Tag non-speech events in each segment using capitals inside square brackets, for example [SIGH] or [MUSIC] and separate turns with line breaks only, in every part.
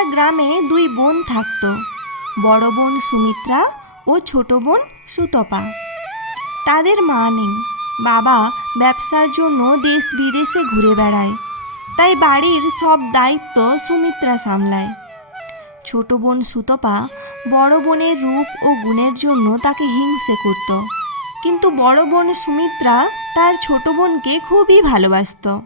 একটা গ্রামে দুই বোন থাকত। বড় বোন সুমিত্রা ও ছোট বোন সুতপা। তাদের মা নেই। বাবা ব্যবসার জন্য দেশ বিদেশে ঘুরে বেড়ায়। তাই বাড়ির সব দায়িত্ব সুমিত্রা সামলায়। ছোট বোন সুতপা বড় বোনের রূপ ও গুণের জন্য তাকে হিংসে করত। কিন্তু বড় বোন সুমিত্রা তার ছোট বোনকে খুবই ভালোবাসতো।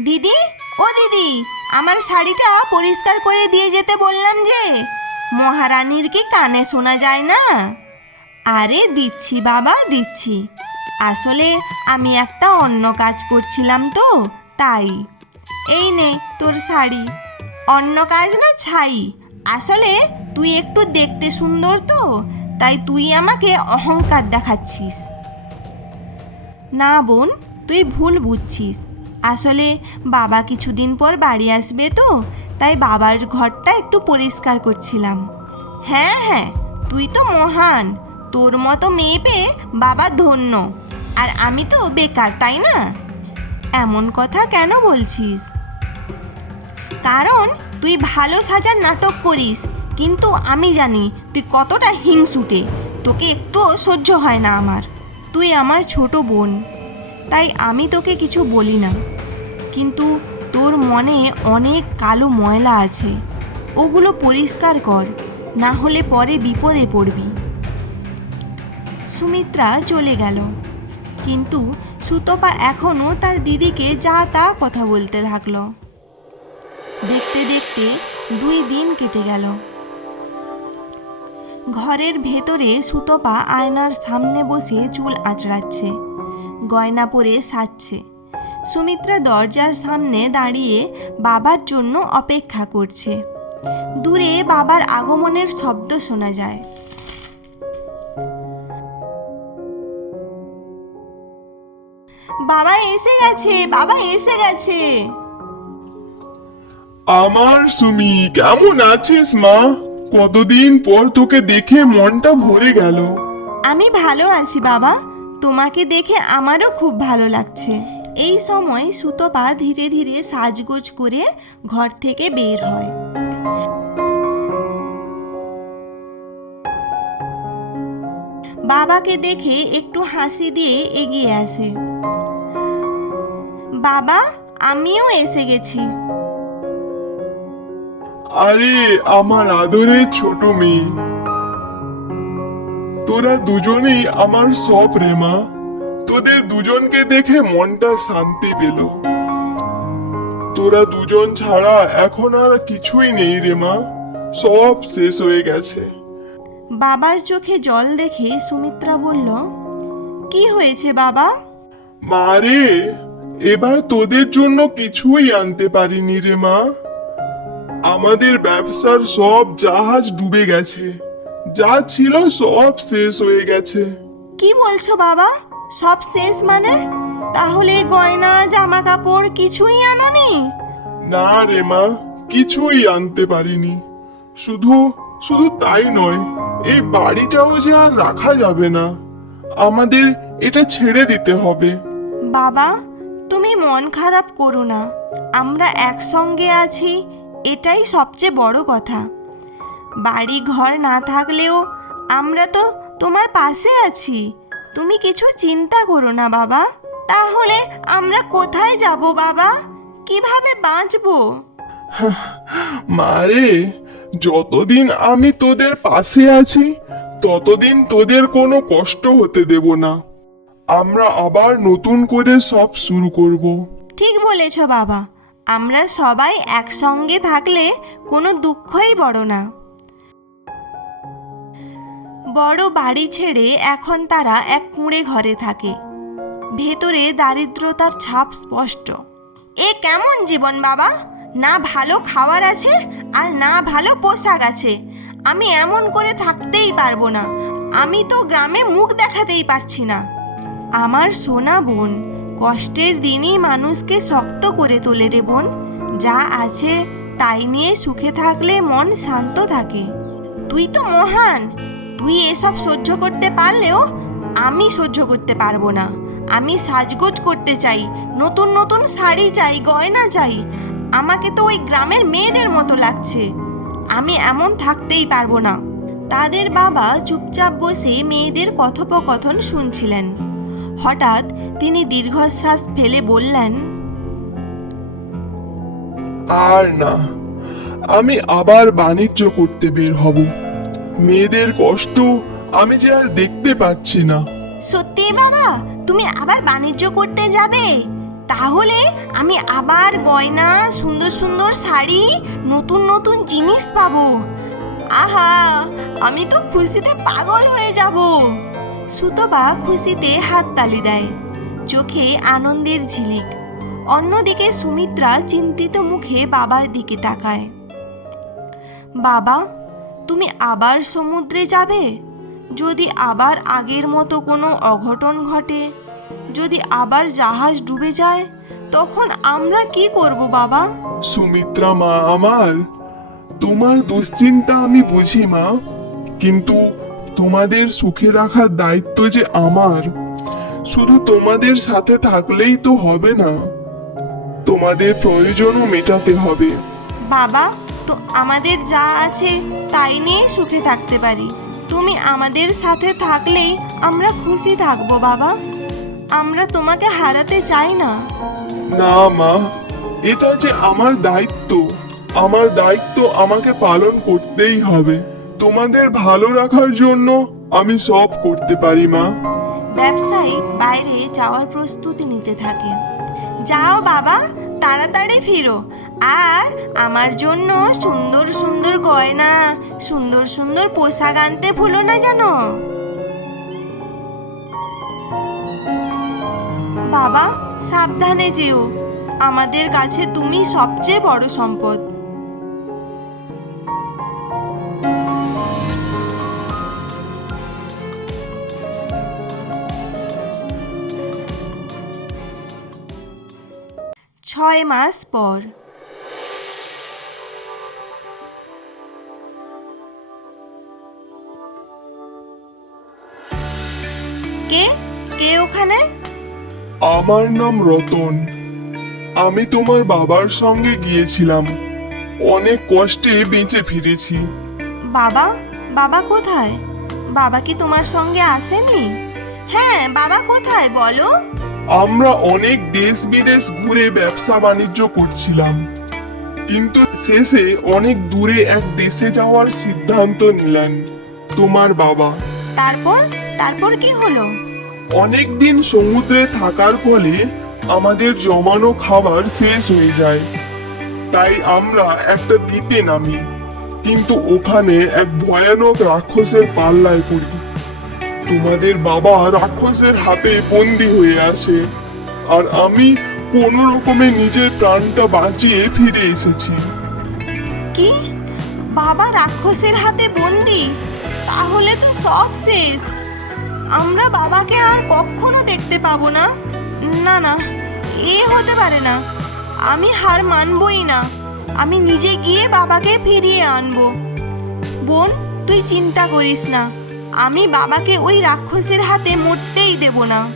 দিদি, ও দিদি আমার শাড়িটা পরিষ্কার করে দিয়ে যেতে বললাম যে, মহারানীর কি কানে শোনা যায় না? আরে দিচ্ছি বাবা, দিচ্ছি। আসলে আমি একটা অন্য কাজ করছিলাম তো, তাই। এই নে তোর শাড়ি। অন্য কাজ না, ছাই। আসলে তুই একটু দেখতে সুন্দর তো, তাই তুই আমাকে অহংকার দেখাচ্ছিস। না বোন, তুই ভুল বুঝছিস। আসলে বাবা কিছুদিন পর বাড়ি আসবে তো, তাই বাবার ঘরটা একটু পরিষ্কার করছিলাম। হ্যাঁ হ্যাঁ তুই তো মহান, তোর মতো মেয়ে পেয়ে বাবা ধন্য, আর আমি তো বেকার, তাই না? এমন কথা কেন বলছিস? কারণ তুই ভালো সাজার নাটক করিস, কিন্তু আমি জানি তুই কতটা হিংসুটে, তোকে একটুও সহ্য হয় না আমার। তুই আমার ছোট বোন। তাই আমি তোকে কিছু বলি না। কিন্তু তোর মনে অনেক কালো ময়লা আছে। ওগুলো পরিষ্কার কর, না হলে পরে বিপদে পড়বি। সুমিত্রা চলে গেল। কিন্তু সুতপা এখনও তার দিদিকে যা তা কথা বলতে থাকল দেখতে দেখতে দুই দিন কেটে গেল। ঘরের ভেতরে সুতপা আয়নার সামনে বসে চুল আঁচড়াচ্ছে। গয়না পরে সাজছে। সুমিত্রা দরজার সামনে দাঁড়িয়ে বাবার জন্য অপেক্ষা করছে। দূরে বাবার আগমনের শব্দ শোনা যায়। বাবা এসে গেছে বাবা এসে গেছে।
আমার সুমি কেমন আছিস মা? কতদিন পর তোকে দেখে মনটা ভরে গেল।
আমি ভালো আছি বাবা। তোমাকে দেখে আমারও খুব ভালো লাগছে। এই সময় সুতপা ধীরে ধীরে সাজগোজ করে ঘর থেকে বের হয়। বাবাকে দেখে একটু হাসি দিয়ে এগিয়ে আসে। বাবা, আমিও এসে গেছি।
আরে, আমার আদরের ছোট মেয়ে। তোরা দুজনেই আমার সব রে মা। তোদের দুজনকে দেখে মনটা শান্তি পেল। তোরা দুজন ছাড়া এখন আর কিছুই নেই রে মা। সব শেষ হয়ে গেছে।
বাবার চোখে জল দেখে সুমিত্রা বলল কি হয়েছে বাবা?
মারে এবার তোদের জন্য কিছুই আনতে পারিনি রে মা। আমাদের ব্যবসার সব জাহাজ ডুবে গেছে। যা ছিল সব শেষ হয়ে গেছে।
কি বলছো বাবা? সব শেষ মানে? তাহলে গয়না জামা কাপড় কিছুই আনোনি?
না রে মা কিছুই আনতে পারিনি। শুধু শুধু তাই নয় এই বাড়িটাও যে আর রাখা যাবে না। আমাদের এটা ছেড়ে দিতে হবে।
বাবা তুমি মন খারাপ করো না। আমরা একসঙ্গে আছি এটাই সবচেয়ে বড় কথা। বাড়ি ঘর না থাকলেও আমরা তো তোমার পাশে আছি। তুমি কিছু চিন্তা করো না বাবা। তাহলে আমরা কোথায় যাব বাবা? কীভাবে বাঁচবো? [LAUGHS]
মারে যতদিন আমি তোদের পাশে আছি ততদিন তোদের কোনো কষ্ট হতে দেব না। আমরা আবার নতুন করে সব শুরু করব।
ঠিক বলেছ বাবা। আমরা সবাই একসঙ্গে থাকলে কোনো দুঃখই বড় না। বড় বাড়ি ছেড়ে এখন তারা এক কুঁড়ে ঘরে থাকে। ভেতরে দারিদ্রতার ছাপ স্পষ্ট। এ কেমন জীবন বাবা? না ভালো খাওয়ার আছে আর না ভালো পোশাক আছে। আমি এমন করে থাকতেই পারব না। আমি তো গ্রামে মুখ দেখাতেই পারছি না। আমার সোনা বোন, কষ্টের দিনই মানুষকে শক্ত করে তোলে রে বোন। যা আছে তাই নিয়ে সুখে থাকলে মন শান্ত থাকে। তুই তো মহান তুই এসব সহ্য করতে পারলেও আমি সহ্য করতে পারব না। আমি সাজগোজ করতে চাই, নতুন নতুন শাড়ি চাই, গয়না চাই। আমাকে তো ওই গ্রামের মেয়েদের মতো লাগছে। আমি এমন থাকতেই পারব না। তাদের বাবা চুপচাপ বসে মেয়েদের কথোপকথন শুনছিলেন। হঠাৎ তিনি দীর্ঘশ্বাস ফেলে বললেন,
আর না, আমি আবার বাণিজ্য করতে বের হব। মেয়েদের কষ্ট আমি যে আর দেখতে পাচ্ছি না।
সত্যি বাবা, তুমি আবার বাণিজ্য করতে যাবে? তাহলে আমি আবার গয়না, সুন্দর সুন্দর শাড়ি, নতুন নতুন জিনিস পাবো। আহা, আমি তো খুশিতে পাগল হয়ে যাব। সুতপা খুশিতে হাততালি দেয়, চোখে আনন্দের ঝিলিক। অন্যদিকে সুমিত্রা চিন্তিত মুখে বাবার দিকে তাকায়। বাবা তুমি আবার সমুদ্রে যাবে? যদি আবার আগের মতো কোনো অঘটন ঘটে যদি আবার জাহাজ ডুবে যায় তখন আমরা কি করব বাবা?
সুমিত্রা মা আমার তোমার দুশ্চিন্তা আমি বুঝি মা কিন্তু তোমাদের সুখে রাখার দায়িত্ব যে আমার শুধু তোমাদের সাথে থাকলেই তো হবে না। তোমাদের প্রয়োজনও মেটাতে হবে।
বাবা তো আমাদের যা আছে তাই নিয়ে সুখে থাকতে পারি। তুমি আমাদের সাথে থাকলেই আমরা খুশি থাকব বাবা। আমরা তোমাকে হারাতে চাই না।
না মা এটা যে আমার দায়িত্ব আমার দায়িত্ব আমাকে পালন করতেই হবে। তোমাদের ভালো রাখার জন্য আমি সব করতে পারি মা।
ব্যবসায়ী বাইরে যাওয়ার প্রস্তুতি নিতে থাকে। যাও বাবা তাড়াতাড়ি ফিরো। আর আমার জন্য সুন্দর সুন্দর গয়না, সুন্দর সুন্দর পোশাক আনতে ভুলো না জানো? বাবা, সাবধানে যেও। আমাদের কাছে তুমি সবচেয়ে বড় সম্পদ। ছয় মাস পর। কে? কে ওখানে?
আমার নাম রতন। আমি তোমার বাবার সঙ্গে গিয়েছিলাম। অনেক কষ্টে বেঁচে ফিরেছি।
বাবা? বাবা কোথায়? বাবা কি তোমার সঙ্গে আসেনি? হ্যাঁ বাবা কোথায় বলো?
আমরা অনেক দেশ বিদেশ ঘুরে ব্যবসা বাণিজ্য করছিলাম। কিন্তু শেষে অনেক দূরে এক দেশে যাওয়ার সিদ্ধান্ত নিলেন তোমার বাবা।
তারপর? তারপর কি হলো?
অনেক দিন সমুদ্রে থাকার ফলে আমাদের জমানো খাবার শেষ হয়ে যায়। তাই আমরা একটা দ্বীপে নামি, কিন্তু ওখানে এক ভয়ানক রাক্ষসের পাল্লায় পড়ি। তোমাদের বাবা রাক্ষসের হাতে বন্দি হয়ে আসে আর আমি কোনো রকমে নিজের প্রাণটা বাঁচিয়ে ফিরে এসেছি।
কি? বাবা রাক্ষসের হাতে বন্দি? তাহলে তো সব শেষ। আমরা বাবাকে আর কখনো দেখতে পাবো না। না না, এ হতে পারে না। আমি হার মানবই না। আমি নিজে গিয়ে বাবাকে ফিরিয়ে আনব। বোন, তুই চিন্তা করিস না। আমি বাবাকে ওই রাক্ষসের হাতে মরতেই দেব না।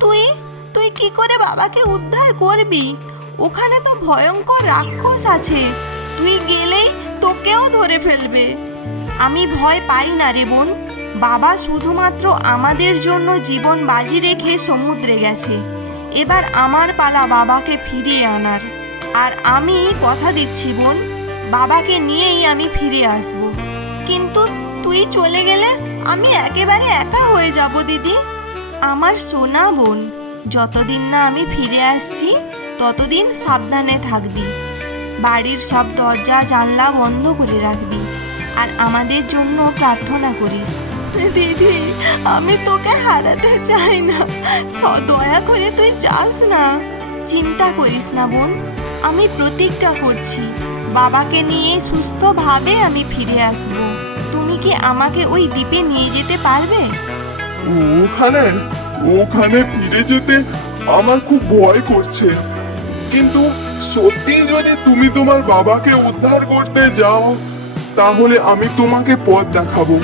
তুই তুই কি করে বাবাকে উদ্ধার করবি? ওখানে তো ভয়ঙ্কর রাক্ষস আছে। তুই গেলেই তোকেও ধরে ফেলবে। আমি ভয় পাই না রে বোন। বাবা শুধুমাত্র আমাদের জন্য জীবন বাজি রেখে সমুদ্রে গেছে। এবার আমার পালা বাবাকে ফিরিয়ে আনার। আর আমি কথা দিচ্ছি বোন, বাবাকে নিয়েই আমি ফিরে আসব। কিন্তু তুই চলে গেলে আমি একেবারে একা হয়ে যাব দিদি। আমার সোনা বোন, যতদিন না আমি ফিরে আসছি, ততদিন সাবধানে থাকবি। বাড়ির সব দরজা জানলা বন্ধ করে রাখবি। আর আমাদের জন্য প্রার্থনা করিস। দিদি, আমি তোকে হারাতে চাই না। দয়া করে তুই যাস না। চিন্তা করিস না বোন, আমি প্রতিজ্ঞা করছি। বাবাকে নিয়ে সুস্থভাবে আমি ফিরে আসব। তুমি কি আমাকে ওই দ্বীপে নিয়ে যেতে পারবে?
ওখানে ওখানে ফিরে যেতে আমার খুব ভয় করছে। কিন্তু সত্যি যদি তুমি তোমার বাবাকে উদ্ধার করতে যাও, তাহলে আমি তোমাকে পথ দেখাবো।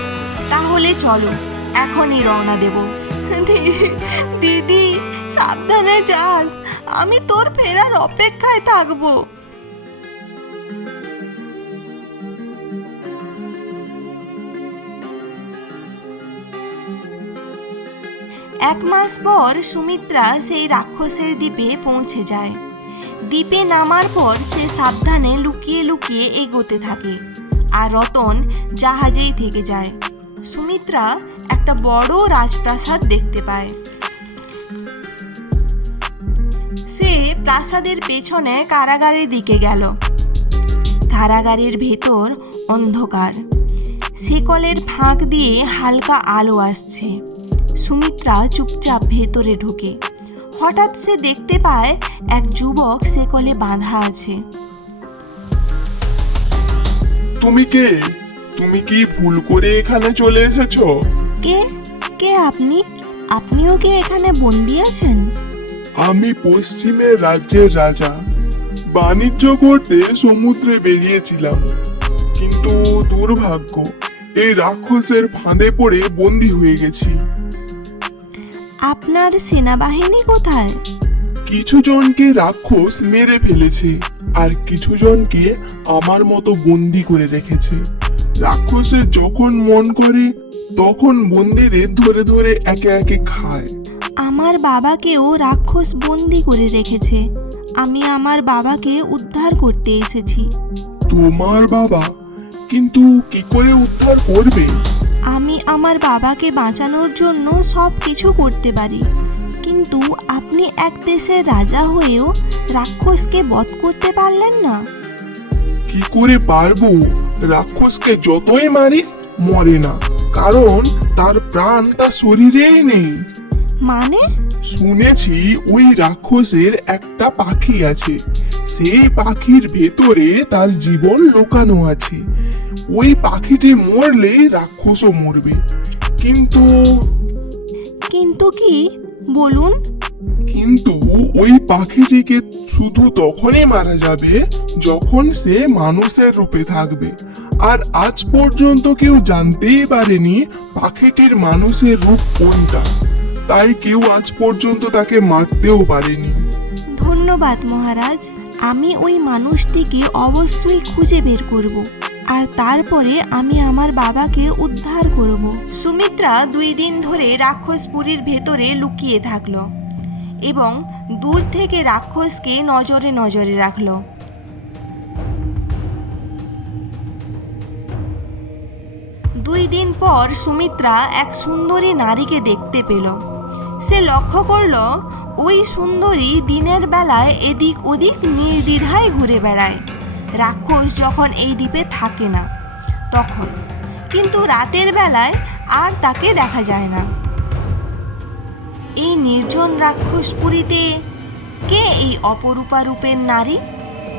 তাহলে চলো, এখনই রওনা দেব। দিদি, সাবধানে যাস, আমি তোর ফেরার অপেক্ষায় থাকব। এক মাস পর সুমিত্রা সেই রাক্ষসের দ্বীপে পৌঁছে যায়। দ্বীপে নামার পর সে সাবধানে লুকিয়ে লুকিয়ে এগোতে থাকে, আর রতন জাহাজেই থেকে যায়। সুমিত্রা একটা বড় রাজপ্রাসাদ দেখতে পায়। সে প্রাসাদের পেছনে কারাগারের দিকে গেল। কারাগারের ভেতর অন্ধকার। সেকলের ফাঁক দিয়ে হালকা আলো আসছে। সুমিত্রা চুপচাপ ভেতরে ঢোকে। হঠাৎ সে দেখতে পায় এক যুবক সেকলে বাঁধা আছে।
তুমি কে? তুমি কি ভুল করে এখানে চলে এসেছ?
কে? কে আপনি? আপনিও কি এখানে বন্দি আছেন?
আমি পশ্চিমের রাজ্যের রাজা। বাণিজ্য করতে সমুদ্রে বেরিয়েছিলাম। কিন্তু দুর্ভাগ্য এই রাক্ষসের ফাঁদে পড়ে বন্দি হয়ে গেছি।
আপনার সেনাবাহিনী কোথায়?
কিছু জনকে রাক্ষস মেরে ফেলেছে আর কিছু জনকে আমার মতো বন্দি করে রেখেছে। রাক্ষসের যখন মন করে তখন বন্দিদের ধরে ধরে একে একে খায়।
আমার বাবাকেও রাক্ষস বন্দি করে রেখেছে। আমি আমার বাবাকে উদ্ধার করতে এসেছি।
তোমার বাবা কিন্তু কি করে উদ্ধার করবে?
আমি আমার বাবাকে বাঁচানোর জন্য সব কিছু করতে পারি। কিন্তু আপনি এক দেশের রাজা হয়েও রাক্ষসকে বধ করতে পারলেন না।
কি করে পারব? রাক্ষসকে যতই মারি মরে না। কারণ তার প্রাণ তার শরীরেই নেই।
মানে?
শুনেছি ওই রাক্ষসের একটা পাখি আছে। সেই পাখির ভেতরে তার জীবন লুকানো আছে। ওই পাখিটি মরলে রাক্ষসও মরবে। কিন্তু
কিন্তু কি? বলুন।
কিন্তু ওই পাখিটিকে শুধু তখনই মারা যাবে যখন সে মানুষের রূপে থাকবে। আর আজ পর্যন্ত কেউ জানতেই পারেনি পাখিটির মানুষের রূপ কোনটা। তাই কেউ আজ পর্যন্ত তাকে মারতেও পারেনি।
ধন্যবাদ মহারাজ, আমি ওই মানুষটিকে অবশ্যই খুঁজে বের করব। আর তারপরে আমি আমার বাবাকে উদ্ধার করব। সুমিত্রা দুই দিন ধরে রাক্ষসপুরীর ভেতরে লুকিয়ে থাকল। এবং দূর থেকে রাক্ষসকে নজরে নজরে রাখল। দুই দিন পর সুমিত্রা এক সুন্দরী নারীকে দেখতে পেল। সে লক্ষ্য করল, ওই সুন্দরী দিনের বেলায় এদিক ওদিক নির্দ্বিধায় ঘুরে বেড়ায়। রাক্ষস যখন এই দ্বীপে থাকে না তখন। কিন্তু রাতের বেলায় আর তাকে দেখা যায় না। এই নির্জন রাক্ষসপুরীতে কে এই অপরূপা রূপের নারী?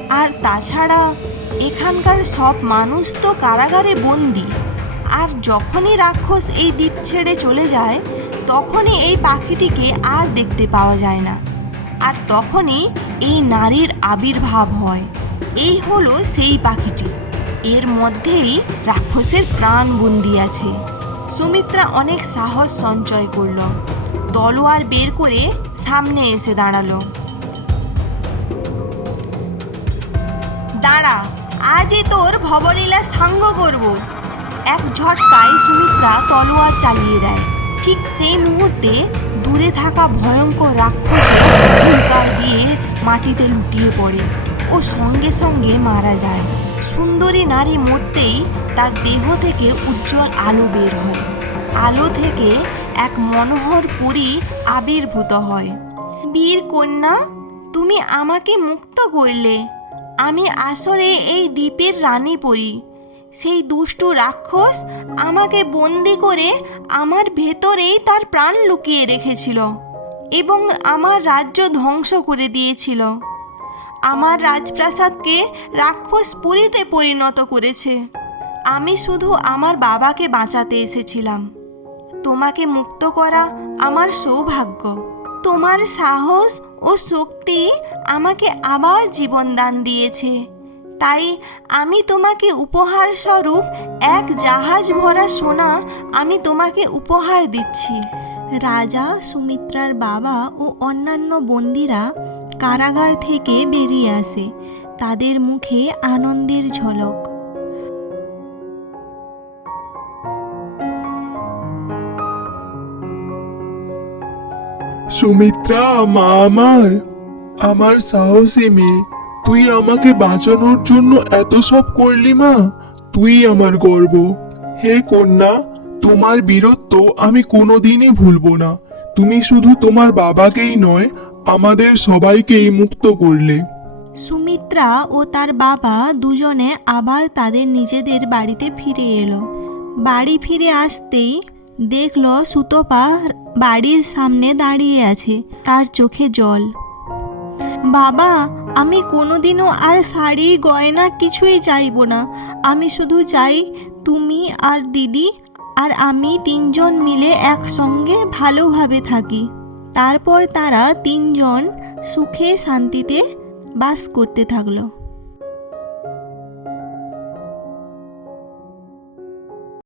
আর তাছাড়া এখানকার সব মানুষ তো কারাগারে বন্দি। আর যখনই রাক্ষস এই দ্বীপ ছেড়ে চলে যায়, তখনই এই পাখিটিকে আর দেখতে পাওয়া যায় না। আর তখনই এই নারীর আবির্ভাব হয়। এই হলো সেই পাখিটি। এর মধ্যেই রাক্ষসের প্রাণ বন্দি আছে। সুমিত্রা অনেক সাহস সঞ্চয় করল। তলোয়ার বের করে সামনে এসে দাঁড়াল। দাঁড়া, আজই তোর ভবলীলা সাঙ্গ করব। এক ঝটকায় সুমিত্রা তলোয়ার চালিয়ে দেয়। ঠিক সেই মুহূর্তে দূরে থাকা ভয়ঙ্কর রাক্ষসের দিয়ে মাটিতে লুটিয়ে পড়ে ও সঙ্গে সঙ্গে মারা যায়। সুন্দরী নারী মরতেই তার দেহ থেকে উজ্জ্বল আলো বের হয়। আলো থেকে এক মনোহর পরী আবির্ভূত হয়। বীর কন্যা, তুমি আমাকে মুক্ত করলে। আমি আসলে এই দ্বীপের রানী পরি। সেই দুষ্টু রাক্ষস আমাকে বন্দি করে আমার ভেতরেই তার প্রাণ লুকিয়ে রেখেছিল এবং আমার রাজ্য ধ্বংস করে দিয়েছিল। আমার রাজপ্রাসাদকে রাক্ষস পুরীতে পরিণত করেছে। আমি শুধু আমার বাবাকে বাঁচাতে এসেছিলাম। তোমাকে মুক্ত করা আমার সৌভাগ্য। তোমার সাহস ও শক্তি আমাকে আবার জীবনদান দিয়েছে। তাই আমি তোমাকে উপহার স্বরূপ এক জাহাজ ভরা সোনা আমি তোমাকে উপহার দিচ্ছি। রাজা, সুমিত্রার বাবা ও অন্যান্য বন্দিরা কারাগার থেকে বেরিয়ে আসে। তাদের মুখে আনন্দের ঝলক।
সুমিত্রা, মা আমার। আমার সাহসী মেয়ে, তুই আমাকে বাঁচানোর জন্য এত সব করলি মা? তুই আমার গর্ব। হে কন্যা, তোমার বীরত্ব আমি কোনোদিনই ভুলবো না। তুমি শুধু তোমার বাবাকেই নয়, আমাদের সবাইকেই মুক্ত করলে।
সুমিত্রা ও তার বাবা দুজনে আবার তাদের নিজেদের বাড়িতে ফিরে এলো। বাড়ি ফিরে আসতেই দেখল সুতপা বাড়ির সামনে দাঁড়িয়ে আছে, তার চোখে জল। বাবা, আমি কোনোদিনও আর শাড়ি, গয়না কিছুই চাইব না। আমি শুধু চাই তুমি আর দিদি আর আমি তিনজন মিলে একসঙ্গে ভালোভাবে থাকি। তারপর তারা তিনজন সুখে শান্তিতে বাস করতে থাকল।